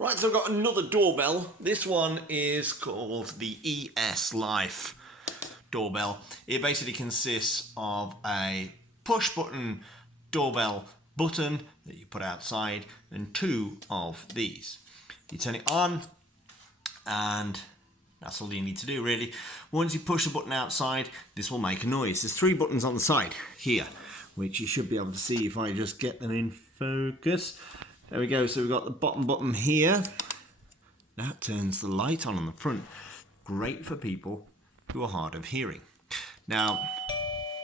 Right, so I've got another doorbell. This one is called the esLife doorbell. It basically consists of a push button doorbell button that you put outside and two of these. You turn it on and that's all you need to do really. Once you push the button outside, this will make a noise. There's three buttons on the side here, which you should be able to see if I just get them in focus. There we go, so we've got the bottom button here. That turns the light on the front. Great for people who are hard of hearing. Now,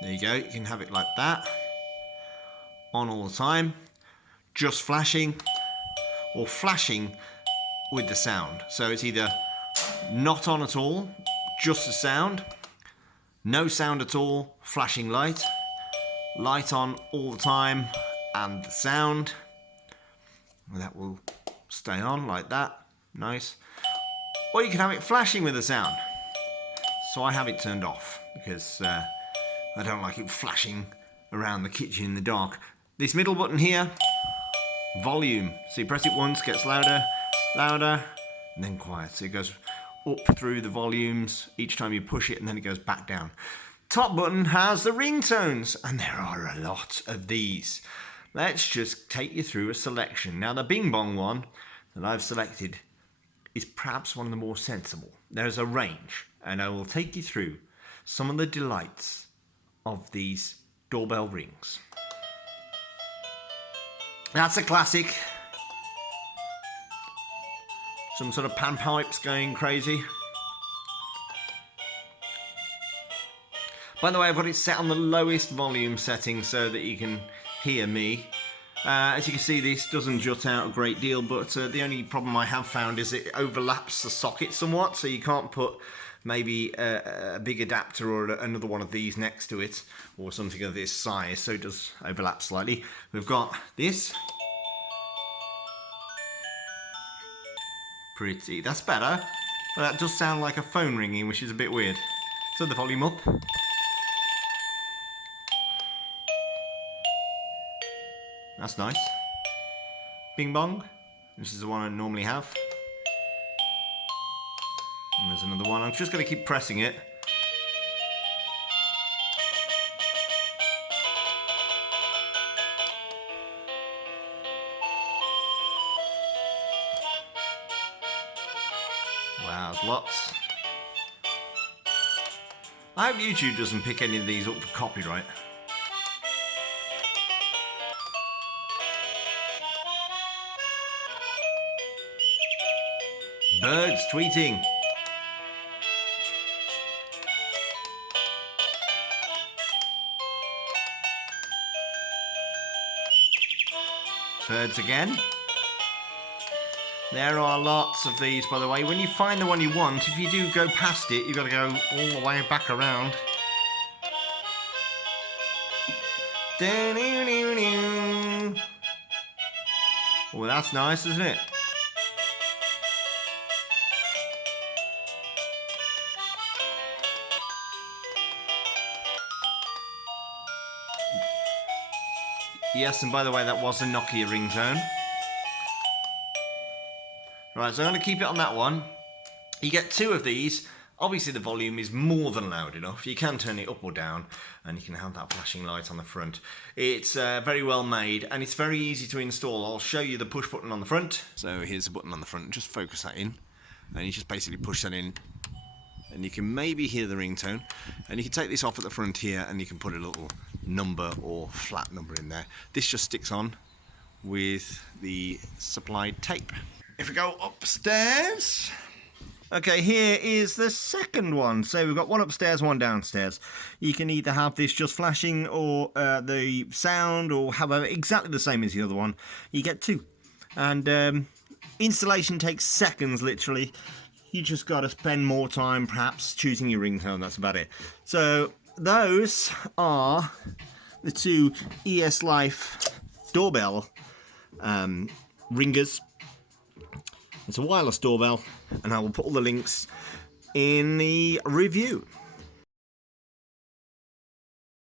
there you go, you can have it like that. On all the time. Just flashing or flashing with the sound. So it's either not on at all, just the sound, no sound at all, flashing light, light on all the time, and the sound. And that will stay on like that. Nice. Or you can have it flashing with the sound. So I have it turned off because I don't like it flashing around the kitchen in the dark. This middle button here, volume. So you press it once, gets louder, louder, and then quiet. So it goes up through the volumes each time you push it, and then it goes back down. Top button has the ringtones, and there are a lot of these. Let's just take you through a selection. Now the Bing Bong one that I've selected is perhaps one of the more sensible. There's a range, and I will take you through some of the delights of these doorbell rings. That's a classic. Some sort of panpipes going crazy. By the way, I've got it set on the lowest volume setting so that you can hear me. As you can see, this doesn't jut out a great deal, but the only problem I have found is it overlaps the socket somewhat, so you can't put maybe a big adapter or another one of these next to it, or something of this size, so it does overlap slightly. We've got this. Pretty, that's better, but that does sound like a phone ringing, which is a bit weird. So the volume up. That's nice. Bing bong. This is the one I normally have. And there's another one. I'm just going to keep pressing it. Wow, there's lots. I hope YouTube doesn't pick any of these up for copyright. Birds tweeting. Birds again. There are lots of these, by the way. When you find the one you want, if you do go past it, you've got to go all the way back around. Oh, that's nice, isn't it? Yes, and by the way, that was a Nokia ringtone. Right, so I'm going to keep it on that one. You get two of these. Obviously, the volume is more than loud enough. You can turn it up or down, and you can have that flashing light on the front. It's very well made, and it's very easy to install. I'll show you the push button on the front. So here's a button on the front. Just focus that in, and you just basically push that in, and you can maybe hear the ringtone. And you can take this off at the front here, and you can put a little number or flat number in there. This just sticks on with the supplied tape. If we go upstairs, okay, here is the second one. So we've got one upstairs, one downstairs. You can either have this just flashing or the sound, or however, exactly the same as the other one. You get two, and installation takes seconds, literally. You just got to spend more time perhaps choosing your ringtone. That's about it. So those are the two esLife doorbell ringers. It's a wireless doorbell, and I will put all the links in the review.